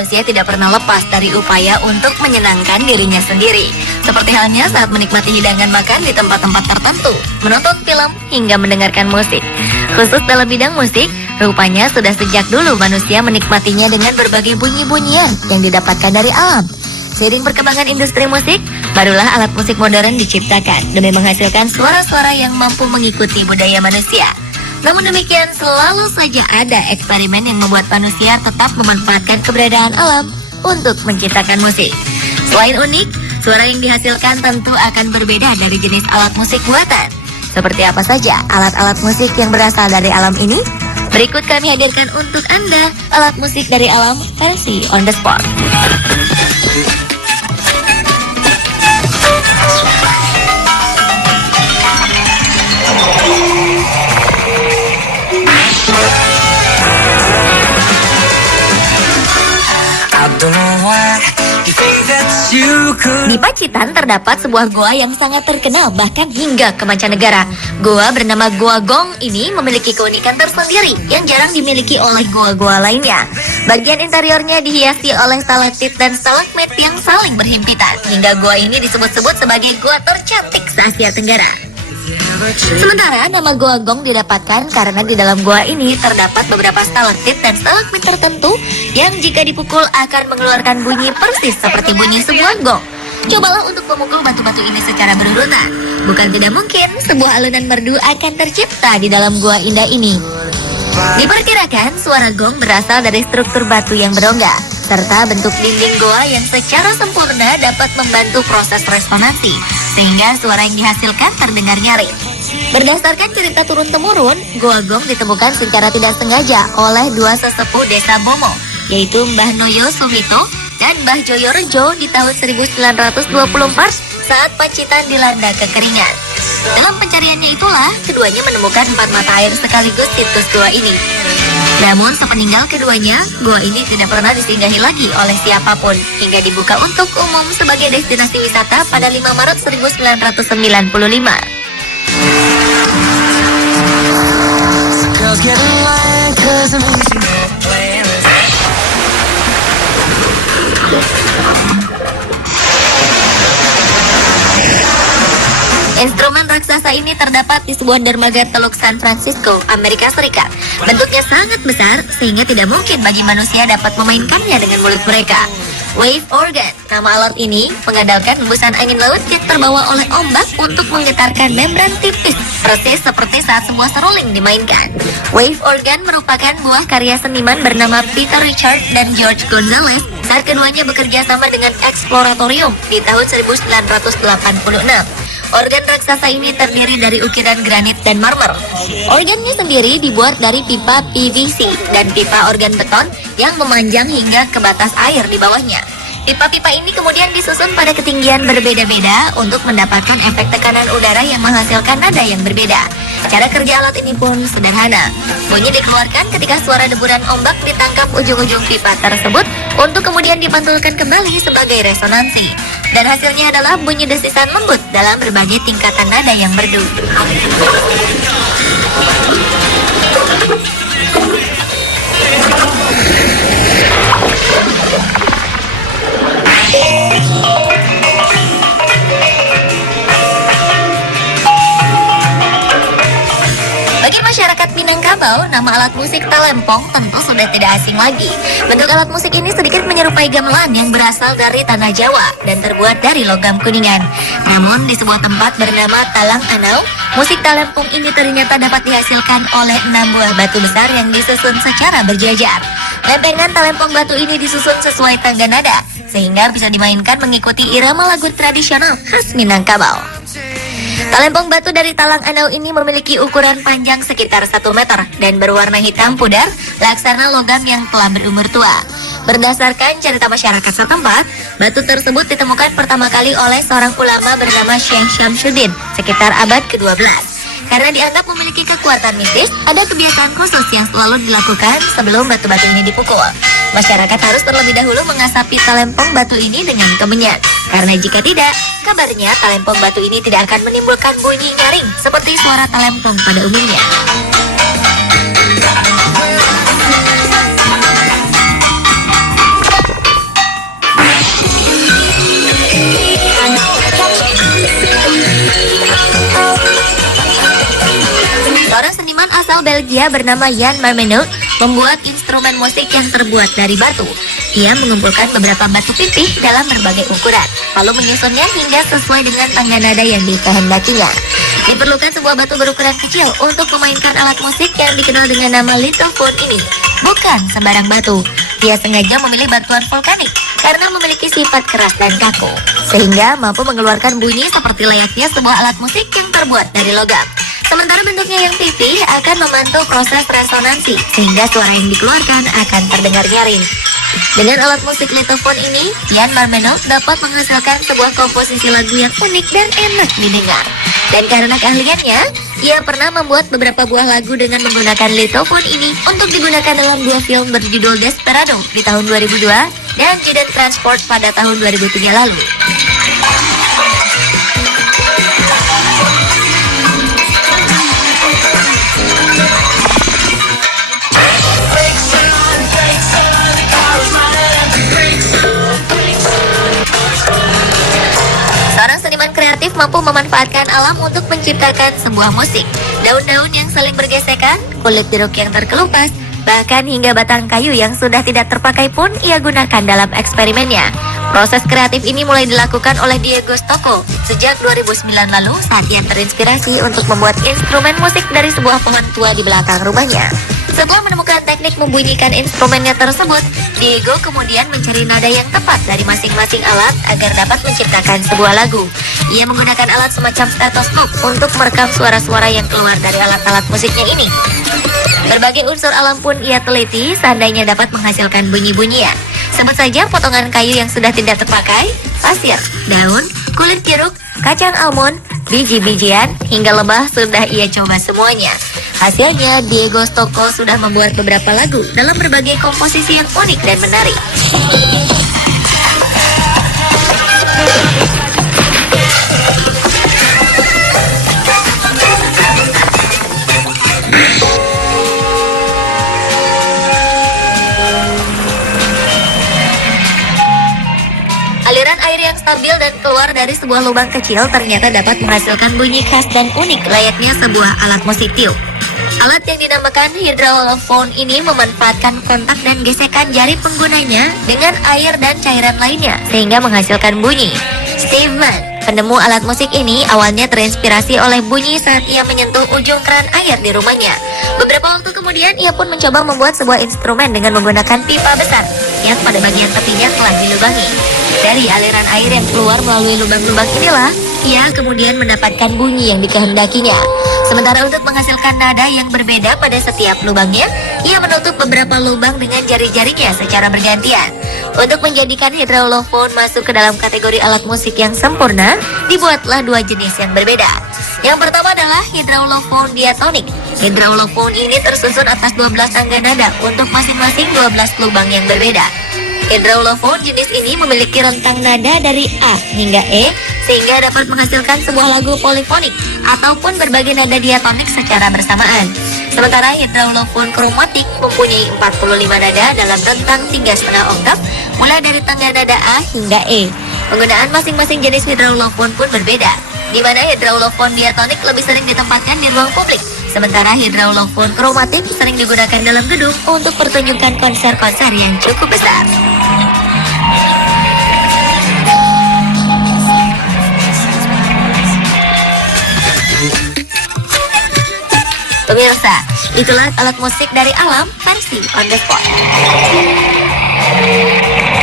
manusia tidak pernah lepas dari upaya untuk menyenangkan dirinya sendiri. Seperti halnya saat menikmati hidangan makan di tempat-tempat tertentu, menonton film, hingga mendengarkan musik. Khusus dalam bidang musik, rupanya sudah sejak dulu manusia menikmatinya dengan berbagai bunyi-bunyian yang didapatkan dari alam. Seiring perkembangan industri musik, barulah alat musik modern diciptakan demi menghasilkan suara-suara yang mampu mengikuti budaya manusia. Namun demikian, selalu saja ada eksperimen yang membuat manusia tetap memanfaatkan keberadaan alam untuk menciptakan musik. Selain unik, suara yang dihasilkan tentu akan berbeda dari jenis alat musik buatan. Seperti apa saja alat-alat musik yang berasal dari alam ini? Berikut kami hadirkan untuk Anda alat musik dari alam versi on the spot. Di Pacitan terdapat sebuah goa yang sangat terkenal bahkan hingga ke mancanegara. Goa bernama Goa Gong ini memiliki keunikan tersendiri yang jarang dimiliki oleh goa-goa lainnya. Bagian interiornya dihiasi oleh stalaktit dan stalagmit yang saling berhimpitan, hingga goa ini disebut-sebut sebagai goa tercantik se-Asia Tenggara. Sementara nama Goa Gong didapatkan karena di dalam goa ini terdapat beberapa stalaktit dan stalagmit tertentu yang jika dipukul akan mengeluarkan bunyi persis seperti bunyi sebuah gong. Cobalah untuk memukul batu-batu ini secara berurutan. Bukan tidak mungkin sebuah alunan merdu akan tercipta di dalam goa indah ini. Diperkirakan suara gong berasal dari struktur batu yang berongga, serta bentuk dinding goa yang secara sempurna dapat membantu proses resonansi, sehingga suara yang dihasilkan terdengar nyaring. Berdasarkan cerita turun-temurun, Goa Gong ditemukan secara tidak sengaja oleh dua sesepuh desa Bomo, yaitu Mbah Noyo Sumito dan Mbah Joyo Rejo di tahun 1924 saat Pacitan dilanda kekeringan. Dalam pencariannya itulah, keduanya menemukan 4 mata air sekaligus situs goa ini. Namun sepeninggal keduanya, goa ini tidak pernah disinggahi lagi oleh siapapun hingga dibuka untuk umum sebagai destinasi wisata pada 5 Maret 1995. Instrumen raksasa ini terdapat di sebuah dermaga Teluk San Francisco, Amerika Serikat. Bentuknya sangat besar sehingga tidak mungkin bagi manusia dapat memainkannya dengan mulut mereka. Wave organ, nama alat ini mengandalkan hembusan angin laut yang terbawa oleh ombak untuk menggetarkan membran tipis, persis seperti saat sebuah seruling dimainkan. Wave organ merupakan buah karya seniman bernama Peter Richard dan George Gonzalez saat keduanya bekerja sama dengan Exploratorium di tahun 1986. Organ raksasa ini terdiri dari ukiran granit dan marmer. Organnya sendiri dibuat dari pipa PVC dan pipa organ beton yang memanjang hingga ke batas air di bawahnya. Pipa-pipa ini kemudian disusun pada ketinggian berbeda-beda untuk mendapatkan efek tekanan udara yang menghasilkan nada yang berbeda. Cara kerja alat ini pun sederhana. Bunyi dikeluarkan ketika suara deburan ombak ditangkap ujung-ujung pipa tersebut untuk kemudian dipantulkan kembali sebagai resonansi. Dan hasilnya adalah bunyi desisan lembut dalam berbagai tingkatan nada yang merdu. Bagi masyarakat Minangkabau, nama alat musik talempong tentu sudah tidak asing lagi. Bentuk alat musik ini sedikit menyerupai gamelan yang berasal dari tanah Jawa dan terbuat dari logam kuningan. Namun di sebuah tempat bernama Talang Anau, musik talempong ini ternyata dapat dihasilkan oleh 6 buah batu besar yang disusun secara berjajar. Lempengan talempong batu ini disusun sesuai tangga nada, sehingga bisa dimainkan mengikuti irama lagu tradisional khas Minangkabau. Talempong batu dari Talang Anau ini memiliki ukuran panjang sekitar 1 meter dan berwarna hitam pudar, laksana logam yang telah berumur tua. Berdasarkan cerita masyarakat setempat, batu tersebut ditemukan pertama kali oleh seorang ulama bernama Syekh Syamsuddin sekitar abad ke-12. Karena dianggap memiliki kekuatan mistis, ada kebiasaan khusus yang selalu dilakukan sebelum batu-batu ini dipukul. Masyarakat harus terlebih dahulu mengasapi talempong batu ini dengan kemenyan. Karena jika tidak, kabarnya talempong batu ini tidak akan menimbulkan bunyi nyaring seperti suara talempong pada umumnya. asal Belgia bernama Jan Marmenot membuat instrumen musik yang terbuat dari batu. Ia mengumpulkan beberapa batu pipih dalam berbagai ukuran, lalu menyusunnya hingga sesuai dengan tangga nada yang dikehendakinya. Diperlukan sebuah batu berukuran kecil untuk memainkan alat musik yang dikenal dengan nama litophone ini. Bukan sembarang batu, dia sengaja memilih batuan vulkanik karena memiliki sifat keras dan kaku, sehingga mampu mengeluarkan bunyi seperti layaknya sebuah alat musik yang terbuat dari logam. Sementara bentuknya yang pipih akan membantu proses resonansi, sehingga suara yang dikeluarkan akan terdengar nyaring. Dengan alat musik litophone ini, Jan Marmenot dapat menghasilkan sebuah komposisi lagu yang unik dan enak didengar. Dan karena keahliannya, ia pernah membuat beberapa buah lagu dengan menggunakan litophone ini untuk digunakan dalam dua film berjudul Desperado di tahun 2002 dan Jiden Transport pada tahun 2003 lalu. Seorang seniman kreatif mampu memanfaatkan alam untuk menciptakan sebuah musik. Daun-daun yang saling bergesekan, kulit jeruk yang terkelupas, bahkan hingga batang kayu yang sudah tidak terpakai pun ia gunakan dalam eksperimennya. Proses kreatif ini mulai dilakukan oleh Diego Stocco sejak 2009 lalu saat ia terinspirasi untuk membuat instrumen musik dari sebuah pohon tua di belakang rumahnya. Setelah menemukan teknik membunyikan instrumennya tersebut, Diego kemudian mencari nada yang tepat dari masing-masing alat agar dapat menciptakan sebuah lagu. Ia menggunakan alat semacam stetoskop untuk merekam suara-suara yang keluar dari alat-alat musiknya ini. Berbagai unsur alam pun ia teliti seandainya dapat menghasilkan bunyi-bunyian. Sebut saja potongan kayu yang sudah tidak terpakai, pasir, daun, kulit jeruk, kacang almond, biji-bijian, hingga lebah sudah ia coba semuanya. Hasilnya, Diego Stocco sudah membuat beberapa lagu dalam berbagai komposisi yang unik dan menarik. Aliran air yang stabil dan keluar dari sebuah lubang kecil ternyata dapat menghasilkan bunyi khas dan unik layaknya sebuah alat musik tiup. Alat yang dinamakan hydrolophone ini memanfaatkan kontak dan gesekan jari penggunanya dengan air dan cairan lainnya sehingga menghasilkan bunyi. Steve Mann, penemu alat musik ini, awalnya terinspirasi oleh bunyi saat ia menyentuh ujung keran air di rumahnya. Beberapa waktu kemudian ia pun mencoba membuat sebuah instrumen dengan menggunakan pipa besar yang pada bagian tepinya telah dilubangi. Dari aliran air yang keluar melalui lubang-lubang inilah ia kemudian mendapatkan bunyi yang dikehendakinya. Sementara untuk menghasilkan nada yang berbeda pada setiap lubangnya, ia menutup beberapa lubang dengan jari-jarinya secara bergantian. Untuk menjadikan hydrolophone masuk ke dalam kategori alat musik yang sempurna, dibuatlah dua jenis yang berbeda. Yang pertama adalah hydrolophone diatonik. Hydrolophone ini tersusun atas 12 tangga nada untuk masing-masing 12 lubang yang berbeda. Hydrolophone jenis ini memiliki rentang nada dari A hingga E sehingga dapat menghasilkan sebuah lagu polifonik ataupun berbagai nada diatonik secara bersamaan. Sementara hydrolophone kromatik mempunyai 45 nada dalam rentang 3,5 oktav mulai dari tangga nada A hingga E. Penggunaan masing-masing jenis hydrolophone pun berbeda, di mana hydrolophone diatonik lebih sering ditempatkan di ruang publik. Sementara hydrolophone kromatik sering digunakan dalam gedung untuk pertunjukan konser-konser yang cukup besar. Pemirsa, itulah alat musik dari alam versi on the spot.